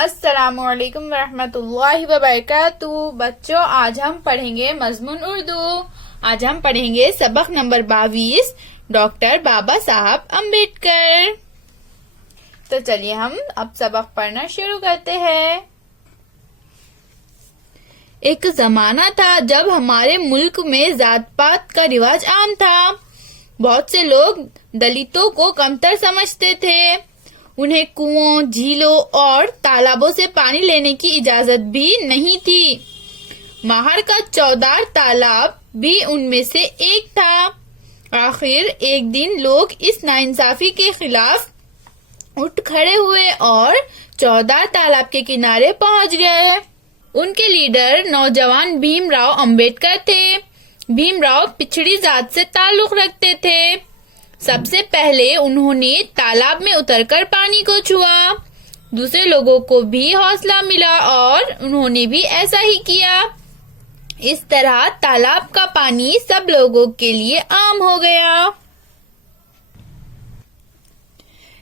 السلام علیکم ورحمۃ اللہ وبرکاتہ۔ بچوں، آج ہم پڑھیں گے مضمون اردو۔ آج ہم پڑھیں گے سبق نمبر 22، ڈاکٹر بابا صاحب امبیڈکر۔ تو چلیے ہم اب سبق پڑھنا شروع کرتے ہیں۔ ایک زمانہ تھا جب ہمارے ملک میں ذات پات کا رواج عام تھا۔ بہت سے لوگ دلتوں کو کمتر سمجھتے تھے۔ انہیں کنووں، جھیلوں اور تالابوں سے پانی لینے کی اجازت بھی نہیں تھی۔ ماہر کا چودار تالاب بھی ان میں سے ایک تھا۔ آخر ایک دن لوگ اس ناانصافی کے خلاف اٹھ کھڑے ہوئے اور چودار تالاب کے کنارے پہنچ گئے۔ ان کے لیڈر نوجوان بھیم راؤ امبیڈکر تھے۔ بھیم راؤ پچھڑی ذات سے تعلق رکھتے تھے۔ سب سے پہلے انہوں نے تالاب میں اتر کر پانی کو چھوا۔ دوسرے لوگوں کو بھی حوصلہ ملا اور انہوں نے بھی ایسا ہی کیا۔ اس طرح تالاب کا پانی سب لوگوں کے لیے عام ہو گیا۔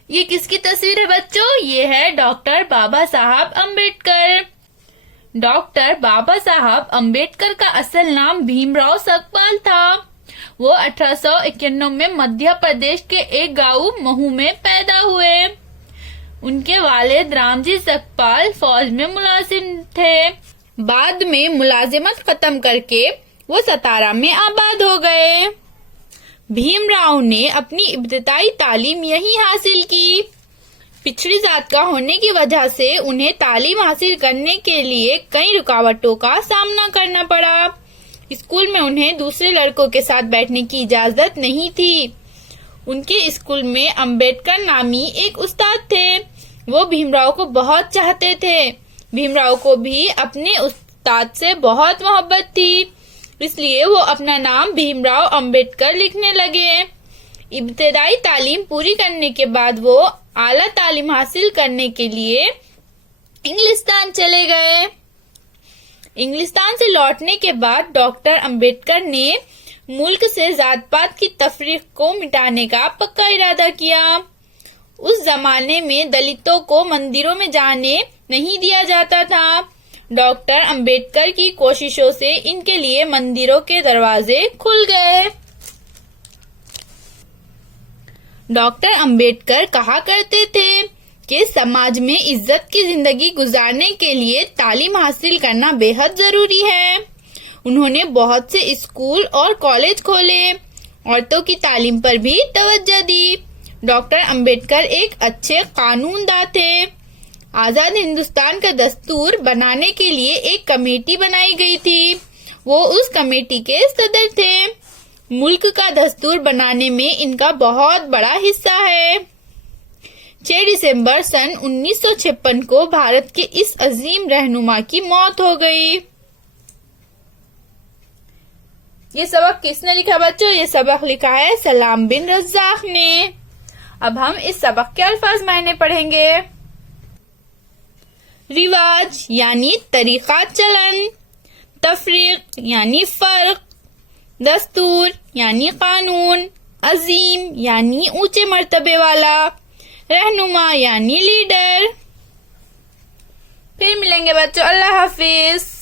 یہ کس کی تصویر ہے بچوں؟ یہ ہے ڈاکٹر بابا صاحب امبیڈکر۔ ڈاکٹر بابا صاحب امبیڈکر کا اصل نام بھیم راؤ سکپال تھا۔ وہ 1891 میں مدھیہ پردیش کے ایک گاؤں مہو میں پیدا ہوئے۔ ان کے والد رام جی سکپال فوج میں ملازم تھے۔ بعد میں ملازمت ختم کر کے وہ ستارہ میں آباد ہو گئے۔ بھیم راؤ نے اپنی ابتدائی تعلیم یہیں حاصل کی۔ پچھڑی ذات کا ہونے کی وجہ سے انہیں تعلیم حاصل کرنے کے لیے کئی رکاوٹوں کا سامنا کرنا پڑا۔ اسکول میں انہیں دوسرے لڑکوں کے ساتھ بیٹھنے کی اجازت نہیں تھی۔ ان کے اسکول میں امبیڈکر نامی ایک استاد تھے۔ وہ بھیم راؤ کو بہت چاہتے تھے۔ بھیم راؤ کو بھی اپنے استاد سے بہت محبت تھی، اس لیے وہ اپنا نام بھیم راؤ امبیڈکر لکھنے لگے۔ ابتدائی تعلیم پوری کرنے کے بعد وہ اعلیٰ تعلیم حاصل کرنے کے لیے انگلستان چلے گئے۔ انگلستان سے لوٹنے کے بعد ڈاکٹر امبیڈکر نے ملک سے ذات پات کی تفریق کو مٹانے کا پکا ارادہ کیا۔ اس زمانے میں دلتوں کو مندروں میں جانے نہیں دیا جاتا تھا۔ ڈاکٹر امبیڈکر کی کوششوں سے ان کے لیے مندروں کے دروازے کھل گئے۔ ڈاکٹر امبیڈکر کہا کرتے تھے کہ سماج میں عزت کی زندگی گزارنے کے لیے تعلیم حاصل کرنا بے حد ضروری ہے۔ انہوں نے بہت سے اسکول اور کالج کھولے، عورتوں کی تعلیم پر بھی توجہ دی۔ ڈاکٹر امبیڈکر ایک اچھے قانون داں تھے۔ آزاد ہندوستان کا دستور بنانے کے لیے ایک کمیٹی بنائی گئی تھی۔ وہ اس کمیٹی کے صدر تھے۔ ملک کا دستور بنانے میں ان کا بہت بڑا حصہ ہے۔ 6 دسمبر سن 1956 کو بھارت کے اس عظیم رہنما کی موت ہو گئی۔ یہ سبق کس نے لکھا بچوں؟ یہ سبق لکھا ہے سلام بن رزاق نے۔ اب ہم اس سبق کے الفاظ معنی پڑھیں گے۔ رواج یعنی طریقہ چلن، تفریق یعنی فرق، دستور یعنی قانون، عظیم یعنی اونچے مرتبے والا، رہنما یعنی لیڈر۔ پھر ملیں گے بچوں، اللہ حافظ۔